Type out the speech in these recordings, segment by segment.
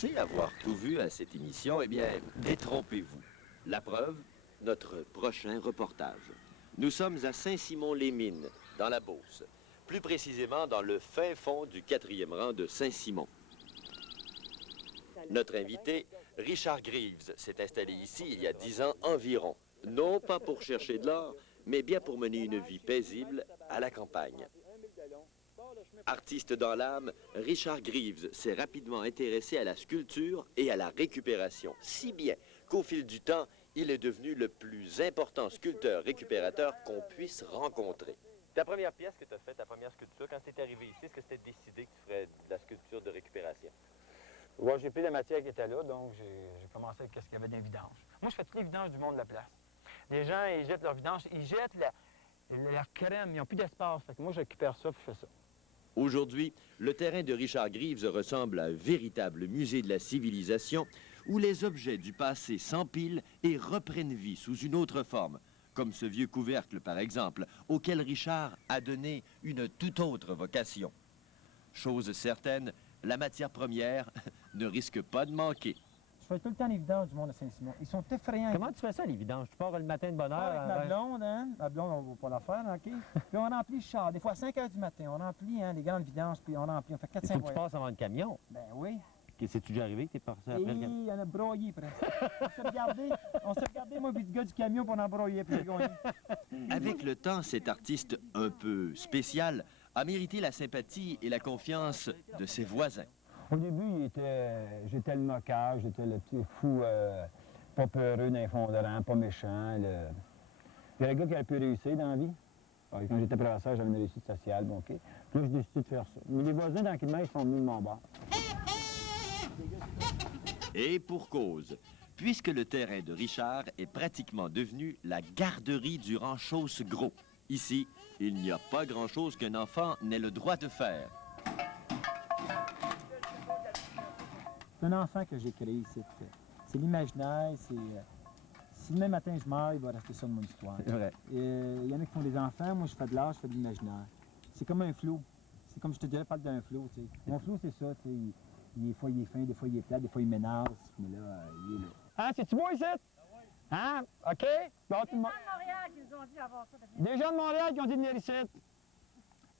Pensez avoir tout vu à cette émission, eh bien, détrompez-vous. La preuve, notre prochain reportage. Nous sommes à Saint-Simon-les-Mines, dans la Beauce. Plus précisément dans le fin fond du 4e rang de Saint-Simon. Notre invité, Richard Greaves, s'est installé ici il y a 10 ans environ. Non pas pour chercher de l'or, mais bien pour mener une vie paisible à la campagne. Artiste dans l'âme, Richard Greaves s'est rapidement intéressé à la sculpture et à la récupération, si bien qu'au fil du temps, il est devenu le plus important sculpteur-récupérateur qu'on puisse rencontrer. Ta première pièce que tu as faite, ta première sculpture, quand tu es arrivé ici, est-ce que c'était décidé que tu ferais de la sculpture de récupération? Oui, j'ai pris la matière qui était là, donc j'ai commencé avec ce qu'il y avait dans les vidanges. Moi, je fais toutes les vidanges du monde de la place. Les gens, ils jettent leurs vidanges, ils jettent leur crème, ils n'ont plus d'espace. Fait que moi, je récupère ça, puis je fais ça. Aujourd'hui, le terrain de Richard Greaves ressemble à un véritable musée de la civilisation où les objets du passé s'empilent et reprennent vie sous une autre forme, comme ce vieux couvercle par exemple, auquel Richard a donné une toute autre vocation. Chose certaine, la matière première ne risque pas de manquer. Je fais tout le temps les vidanges du monde de Saint-Simon. Ils sont effrayants. Comment tu fais ça, les vidanges? Tu pars le matin de bonne heure? Avec ma blonde, hein? Ma blonde, on ne va pas la faire, OK? Puis on remplit le char. Des fois, à 5 h du matin, on remplit les grandes vidanges, puis on remplit. On fait 4-5 Il faut que tu voyages. passes avant le camion. Ben oui. C'est-tu déjà arrivé que tu es passé après Et le camion? il y en a broyé, presque. On s'est regardé, moi, puis le gars du camion, pour en broyer, puis j'ai gagné. Avec le temps, cet artiste un peu spécial a mérité la sympathie et la confiance de ses voisins. Au début, j'étais le moqueur, j'étais le petit fou, pas peureux, d'infondérant, pas méchant. Il y a le gars qui a pu réussir dans la vie. Alors, quand j'étais professeur, j'avais une réussite sociale, bon, OK. Puis là, j'ai décidé de faire ça. Mais les voisins, tranquillement, ils sont venus de mon bord. Et pour cause, puisque le terrain de Richard est pratiquement devenu la garderie du ranchos gros. Ici, il n'y a pas grand-chose qu'un enfant n'ait le droit de faire. C'est un enfant que j'ai créé ici. C'est l'imaginaire, si demain matin je meurs, il va rester ça de mon histoire. C'est vrai. Il y en a qui font des enfants, moi je fais de l'art, je fais de l'imaginaire. C'est comme un flot. C'est comme je te dirais, parle d'un flot, tu sais. Mon flot, c'est ça, tu sais. Des fois, il est fin, des fois, il est plat, des fois, il m'énerve, mais là, il est là. Hein, c'est-tu beau ici? Hein? OK? Bon, tout le monde. Des gens de Montréal qui ont dit de venir ici.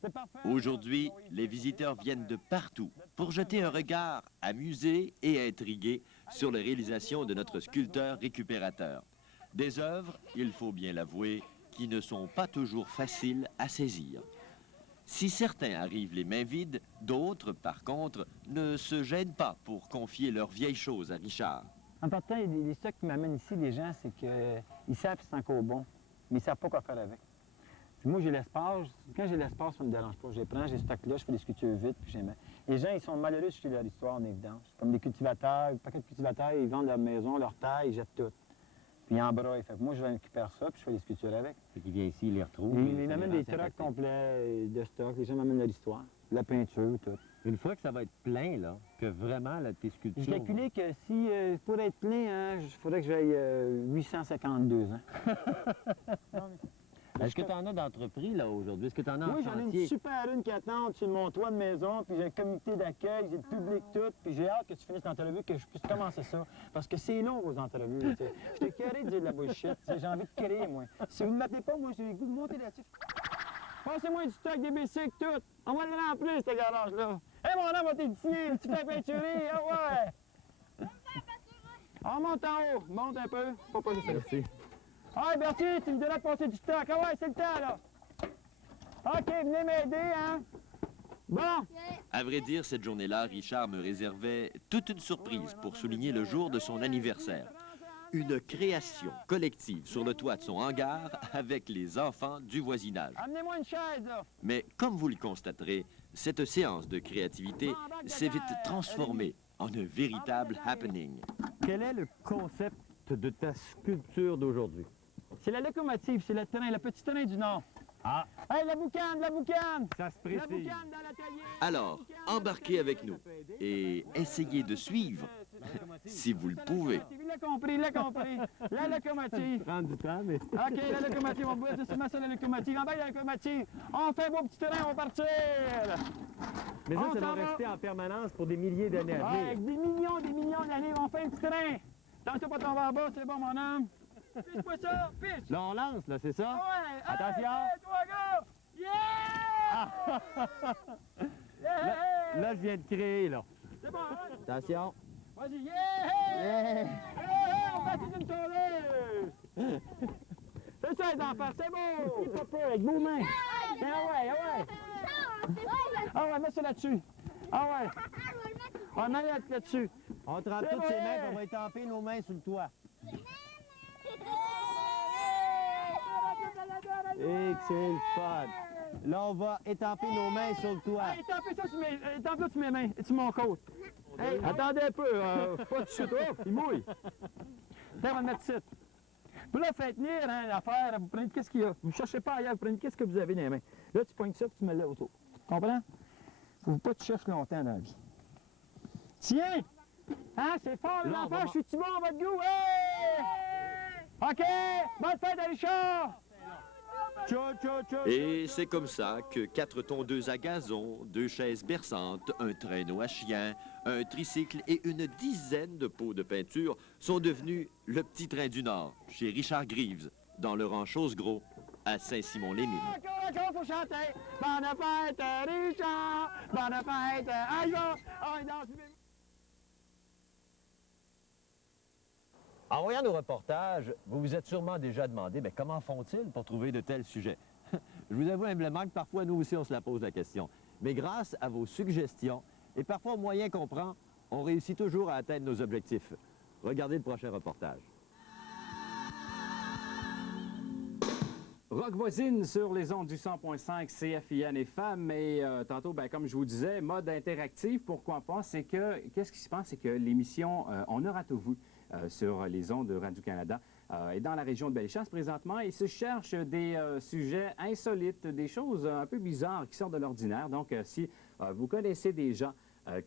C'est parfait. Aujourd'hui, les visiteurs viennent de partout pour jeter un regard amusé et intrigué sur les réalisations de notre sculpteur récupérateur. Des œuvres, il faut bien l'avouer, qui ne sont pas toujours faciles à saisir. Si certains arrivent les mains vides, d'autres, par contre, ne se gênent pas pour confier leurs vieilles choses à Richard. En partant, les stocks qui m'amènent ici, les gens, c'est qu'ils savent que c'est encore bon, mais ils ne savent pas quoi faire avec. Puis moi, j'ai l'espace. Quand j'ai l'espace, ça ne me dérange pas. Je les prends, j'ai ce stock-là, je fais des sculptures vite, puis j'aime. Les gens, ils sont malheureux sur leur histoire, en évidence. Comme des cultivateurs, un paquet de cultivateurs, ils vendent leur maison, leur terre, ils jettent tout. Puis ils embraillent. Fait que moi, je récupère ça, puis je fais des sculptures avec. Fait qu'il vient ici, il les retrouve. Ils m'amènent des trucks complets de stock. Les gens m'amènent leur histoire. La peinture, tout. Une fois que ça va être plein, là, que vraiment, là, tes sculptures... J'ai calculé que si, pour être plein, il faudrait que j'aille 852 ans. Est-ce que tu en as d'entrepris, là, aujourd'hui? Est-ce que tu en as en Oui, j'en ai chantier? une super une qui attend sur mon toit de maison, puis j'ai un comité d'accueil, j'ai le public tout, puis j'ai hâte que tu finisses l'entrevue, que je puisse commencer ça. Parce que c'est long, vos entrevues, tu sais. Je t'ai curé de dire de la bullshit, tu sais, j'ai envie de créer, moi. Si vous ne m'appelez pas, moi, j'ai le goût de monter là-dessus. Passez-moi du stock, des bicycles, tout. On va le remplir, ce garage-là. Hé, mon homme va t'édifier, tu fais peinturer, ah ouais! On monte en haut, monte un peu, pas juste ici. Ah, Bertie, tu me diras de passer du stock. Ah ouais, c'est le temps, là. OK, venez m'aider, hein. Bon. À vrai dire, cette journée-là, Richard me réservait toute une surprise pour souligner le jour de son anniversaire. Une création collective sur le toit de son hangar avec les enfants du voisinage. Amenez-moi une chaise, là. Mais comme vous le constaterez, cette séance de créativité s'est vite transformée en un véritable happening. Quel est le concept de ta sculpture d'aujourd'hui? C'est la locomotive, c'est le train, le petit train du Nord. Ah! Hey, la boucane, la boucane! Ça se La précise. boucane dans l'atelier! Alors, embarquez avec nous et essayez de suivre, si vous le pouvez. Il l'a compris, il l'a compris. La locomotive. Prendre du temps, mais... OK, la locomotive, on va justement sur la locomotive. En bas, la locomotive. On fait un beau petit train, on va partir. Mais ça, On ça va s'en va. rester en permanence pour des milliers d'années à Ouais, venir. avec des millions des millions d'années, on fait un petit train. Attention pas tomber en bas, c'est bon, mon homme. Pitch-moi ça, pitch! Là, on lance, là, c'est ça? Ouais! Attention! Hey, toi, go! Yeah! Yeah! Là, je viens de créer, là. C'est bon, hein? Attention. Vas-y, yeah! Yeah! Yeah! On fait une tournée! C'est ça, les enfants, c'est beau! Pas peur, avec vos mains! Ah ouais, ah ouais! Ah ouais, mets ça là-dessus! Ah ouais! On va mettre là-dessus! On trempe C'est toutes ses vrai. mains, puis on va étamper nos mains sur le toit. Et que c'est le fun. Là, on va étamper nos mains sur le toit. Hey, étampe ça sur mes mains, sur mon côte. Hey, attendez un peu, pas de chute, oh, il mouille. Tiens, on va le mettre ici. Puis là, faites tenir hein, l'affaire, vous prenez qu'est-ce qu'il y a. Vous ne cherchez pas ailleurs, vous prenez qu'est-ce que vous avez dans les mains. Là, tu poignes ça, puis tu mets là autour. Tu comprends? Faut pas te chercher longtemps dans la vie. Tiens! Hein, c'est fort, les Là, on enfants, va- je suis-tu bon à votre goût? Hey! OK! Bonne fête à Richard! Tchou, tchou, tchou. Et c'est comme ça que 4 tondeuses à gazon, 2 chaises berçantes, un traîneau à chien, un tricycle et une dizaine de pots de peinture sont devenus le petit train du Nord, chez Richard Greaves, dans le rang Chosegros, à Saint-Simon-les-Mines. Encore, faut chanter! Bonne fête, Richard! Bonne fête! Ah, il va! Ah, il danse! En voyant nos reportages, vous vous êtes sûrement déjà demandé mais comment font-ils pour trouver de tels sujets? Je vous avoue humblement que parfois nous aussi on se la pose la question. Mais grâce à vos suggestions et parfois aux moyens qu'on prend, on réussit toujours à atteindre nos objectifs. Regardez le prochain reportage. Rock voisine sur les ondes du 100.5 CFIN et femmes. Et tantôt, ben, comme je vous disais, mode interactif, pourquoi pas, c'est que, qu'est-ce qui se passe, c'est que l'émission On aura tout vu sur les ondes de Radio-Canada est dans la région de Bellechasse présentement. Il se cherche des sujets insolites, des choses un peu bizarres qui sortent de l'ordinaire. Donc, si vous connaissez des gens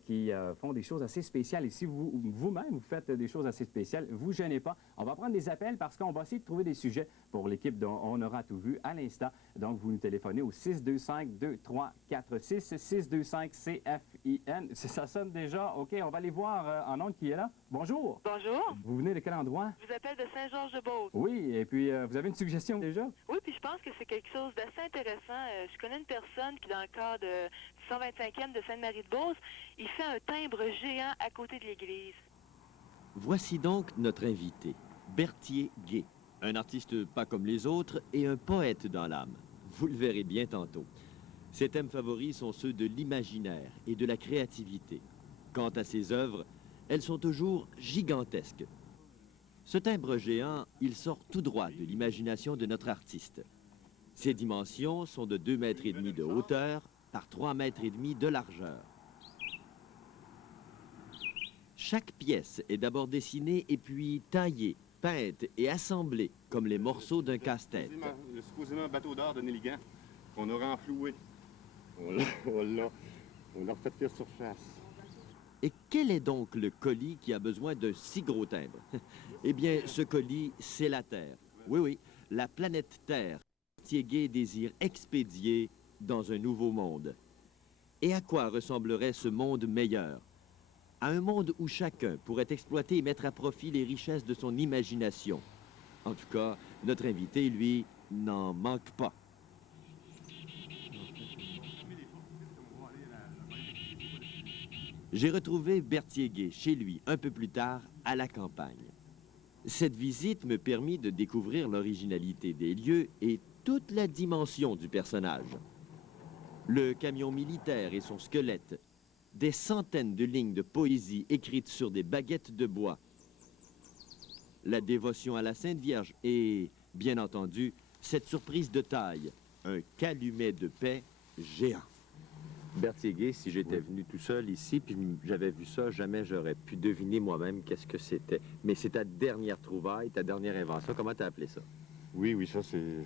qui font des choses assez spéciales. Et si vous-même, vous faites des choses assez spéciales, vous ne gênez pas. On va prendre des appels parce qu'on va essayer de trouver des sujets pour l'équipe dont on aura tout vu à l'instant. Donc, vous nous téléphonez au 625-2346, 625-CFIN. Ça sonne déjà. OK, on va aller voir en ondes qui est là. Bonjour. Bonjour, Vous venez de quel endroit? je vous appelle de Saint-Georges-de-Beauce. Oui, et puis vous avez une suggestion déjà? Oui, puis je pense que c'est quelque chose d'assez intéressant. Je connais une personne qui, dans le cadre du 125e de Sainte-Marie-de-Beauce, il fait un timbre géant à côté de l'église. Voici donc notre invité, Berthier Gay, un artiste pas comme les autres et un poète dans l'âme. Vous le verrez bien tantôt. Ses thèmes favoris sont ceux de l'imaginaire et de la créativité. Quant à ses œuvres, elles sont toujours gigantesques. Ce timbre géant, il sort tout droit de l'imagination de notre artiste. Ses dimensions sont de 2,5 mètres de hauteur par 3,5 mètres de largeur. Chaque pièce est d'abord dessinée et puis taillée, peinte et assemblée comme les morceaux d'un casse-tête. Le supposément bateau d'or de Néligan, qu'on a renfloué. On l'a refait surface. Et quel est donc le colis qui a besoin d'un si gros timbre? Eh bien, ce colis, c'est la Terre. Oui, oui, la planète Terre. Berthier Gay désire expédier dans un nouveau monde. Et à quoi ressemblerait ce monde meilleur? À un monde où chacun pourrait exploiter et mettre à profit les richesses de son imagination. En tout cas, notre invité, lui, n'en manque pas. J'ai retrouvé Berthier Gay chez lui un peu plus tard à la campagne. Cette visite me permit de découvrir l'originalité des lieux et toute la dimension du personnage. Le camion militaire et son squelette, des centaines de lignes de poésie écrites sur des baguettes de bois, la dévotion à la Sainte Vierge et, bien entendu, cette surprise de taille, un calumet de paix géant. Berthier Gay, si j'étais venu tout seul ici, puis j'avais vu ça, jamais j'aurais pu deviner moi-même qu'est-ce que c'était. Mais c'est ta dernière trouvaille, ta dernière invention. Comment t'as appelé ça? Oui, ça, c'est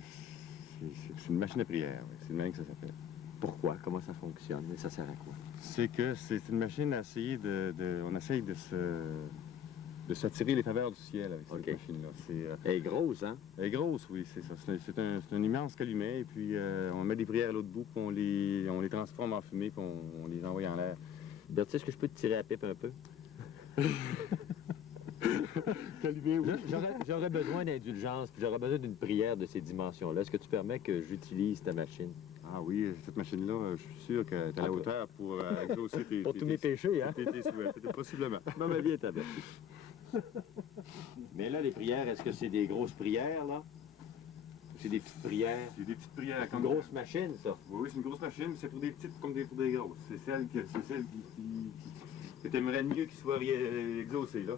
une machine à prière. Oui. C'est le même que ça s'appelle. Pourquoi? Comment ça fonctionne? Et ça sert à quoi? C'est que c'est une machine à essayer on essaye de s'attirer les faveurs du ciel avec cette OK. machine-là. Elle est grosse, hein? Elle est grosse, oui, c'est ça. C'est un immense calumet, et puis on met des prières à l'autre bout, puis on les transforme en fumée, puis on les envoie en l'air. Berthier, est-ce que je peux te tirer la pipe un peu? Calvé, oui. J'aurais besoin d'indulgence, puis j'aurais besoin d'une prière de ces dimensions-là. Est-ce que tu permets que j'utilise ta machine? Ah oui, cette machine-là, je suis sûr qu'elle est à la hauteur pour exaucer tes... Pour tous mes péchés, hein? Tes souhaits, possiblement. Non, mais bien, t'avertis. Mais là, les prières, est-ce que c'est des grosses prières, là? Ou c'est des petites prières? C'est des petites prières Une comme... grosse machine, ça. Oui, c'est une grosse machine, mais c'est pour des petites comme pour des grosses. C'est celle que t'aimerais mieux qu'il soit exaucé, là.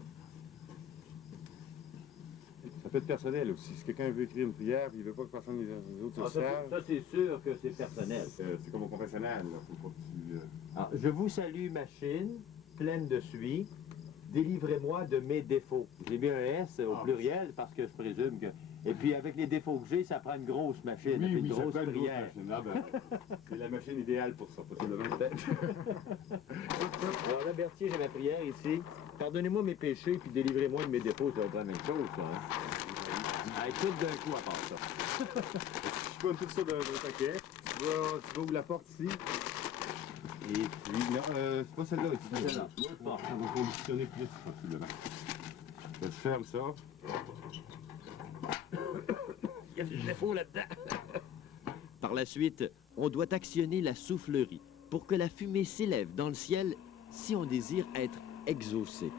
Ça peut être personnel aussi. Si quelqu'un veut écrire une prière et il veut pas que personne les autres se servent, Ça, c'est sûr que c'est personnel. c'est comme au confessionnal, là. Faut pas que tu... Ah, je vous salue, machine, pleine de suie. Délivrez-moi de mes défauts. J'ai mis un S au pluriel parce que je présume que... Et puis, avec les défauts que j'ai, ça prend une grosse machine, une grosse ça prend une grosse prière. machine. Ah, ben, c'est la machine idéale pour ça, possiblement. Alors là, Berthier, j'ai ma prière ici. Pardonnez-moi mes péchés, puis délivrez-moi de mes défauts. Ça va être la même chose, ça. Hein? Allez, tout d'un coup à part ça. Je donne tout ça dans un paquet. Tu vas ouvrir la porte ici. Et puis, non, c'est pas celle-là. C'est celle-là. Ça va conditionner plus vite, possiblement. Je ferme ça. Il y a du défaut là-dedans. Par la suite, on doit actionner la soufflerie pour que la fumée s'élève dans le ciel si on désire être exaucé.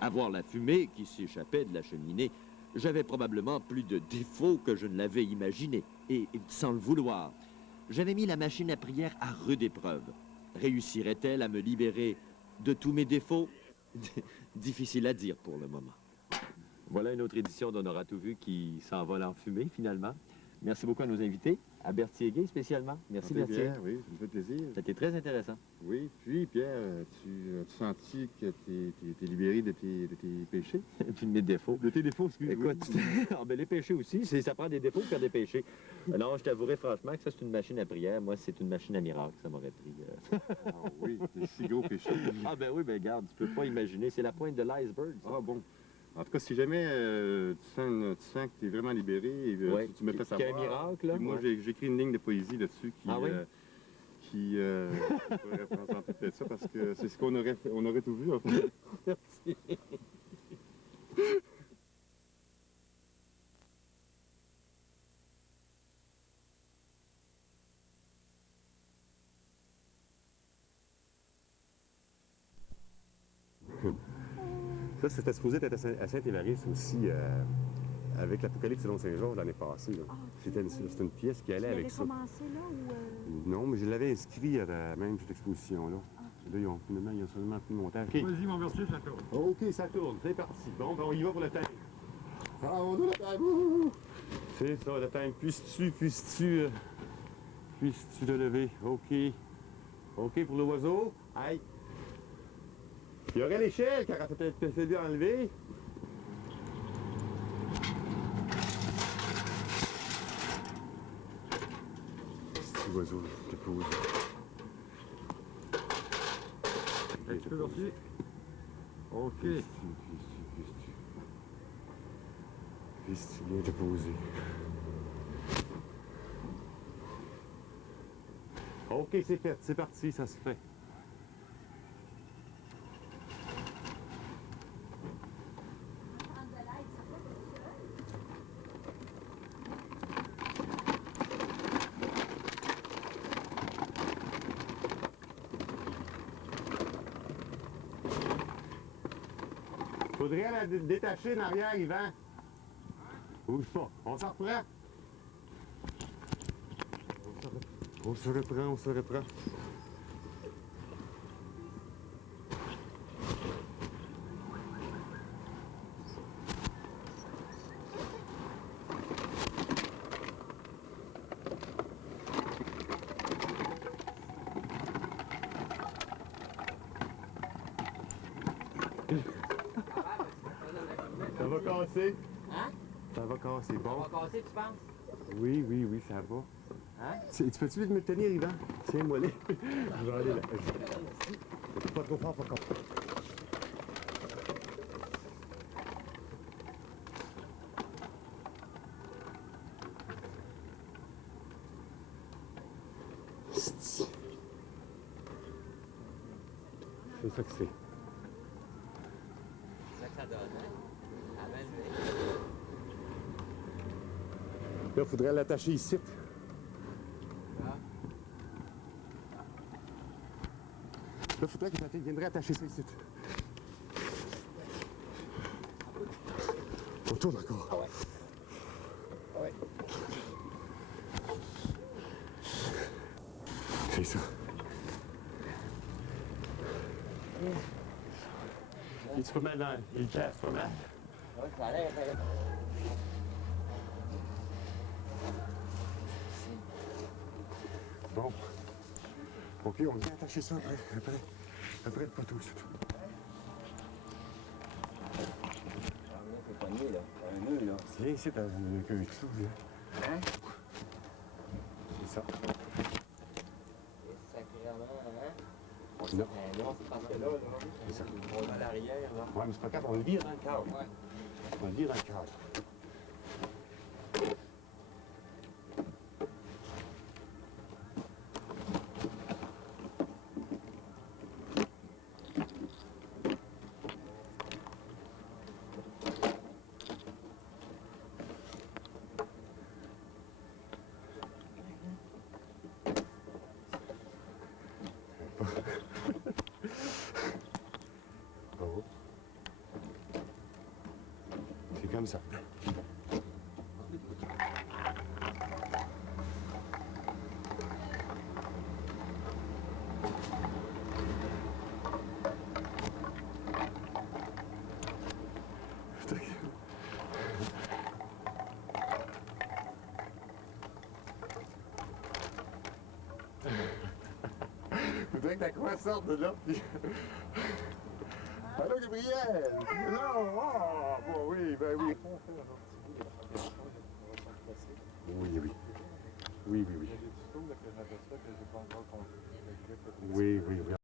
À voir la fumée qui s'échappait de la cheminée, j'avais probablement plus de défauts que je ne l'avais imaginé, et sans le vouloir. J'avais mis la machine à prière à rude épreuve. Réussirait-elle à me libérer de tous mes défauts? Difficile à dire pour le moment. Voilà une autre édition d'On aura tout vu qui s'envole en fumée, finalement. Merci beaucoup à nos invités, à Berthier-Gay spécialement. Merci, Berthier. Pierre, oui, ça me fait plaisir. C'était très intéressant. Oui, puis Pierre, tu sens-tu que t'es libéré de tes péchés? Et puis de mes défauts. De tes défauts, excuse-moi. Écoute, ah, ben, les péchés aussi, ça prend des défauts pour faire des péchés. Non, je t'avouerai franchement que ça, c'est une machine à prière. Moi, c'est une machine à miracle, ça m'aurait pris. Ah oui, des si gros péchés. Ah ben oui, ben regarde, tu peux pas imaginer. C'est la pointe de l'iceberg, ça. Ah bon. En tout cas, si jamais tu sens que tu es vraiment libéré, Ouais. tu me fais Qu'il y a savoir. un miracle, là. Puis moi, Ouais. j'ai écrit une ligne de poésie là-dessus qui, Ah oui? qui pourrait représenter peut-être ça, parce que c'est ce qu'on aurait tout vu, en fait. Merci. Ça, c'était supposé être à Saint-Évariste aussi, avec l'Apocalypse selon Saint-Jean l'année passée. Là. C'était une pièce qui allait avec ça. commencé là ou... Non, mais je l'avais inscrit à même cette exposition-là. Là, finalement, ils ont seulement fait le montage. Okay. Vas-y, mon Berthier, ça tourne. OK, ça tourne, c'est parti. Bon, ben on y va pour le time. Ah, on a le time. Ouh. C'est ça, le time. Puisses-tu te lever? OK. OK pour l'oiseau. Aïe. Il y aurait l'échelle, car tu t'es fait bien enlever. Petit oiseau, je te pose. Un petit peu, Berthier. OK. Puisses-tu bien te poser. OK, c'est fait, c'est parti, ça se fait. Faudrait la détacher en arrière, Yvan. Bouge pas. On s'en reprend. On se reprend. Ça va casser. Hein? Ça va casser. Bon. On va casser, tu penses? Oui, ça va. Hein? Tu peux-tu vite me le tenir, Yvan? Tiens-moi les. Je vais aller là. Pas trop fort, pas comme. C'est ça que c'est. C'est ça que ça donne, hein? À main levée. Là, il faudrait l'attacher ici. Là, il faudrait que tu viendrais attacher ça ici. On tourne encore. Ah ouais. Ah ouais. C'est ça. Il se remet dans... Il casse pas mal. Ouais, ça a l'air intéressant. Bon. OK, on vient attacher ça après le poteau. C'est pogné, là. C'est un nœud, là. C'est ici, t'as une queue dessous, là. Hein? C'est ça. Sacrément, hein? Non. Mais non, c'est parce que là, C'est ça. on va à l'arrière, là. Ouais, mais c'est pas grave, on le vire dans le cadre. Ouais. On le vire dans le cadre. Oh. C'est comme ça. Faudrait que ta croix sorte de là, puis... Allô, Gabriel! Non! Oh! Bon, oui, ben oui. Oui, oui. Oui, oui, oui. Oui, oui, oui.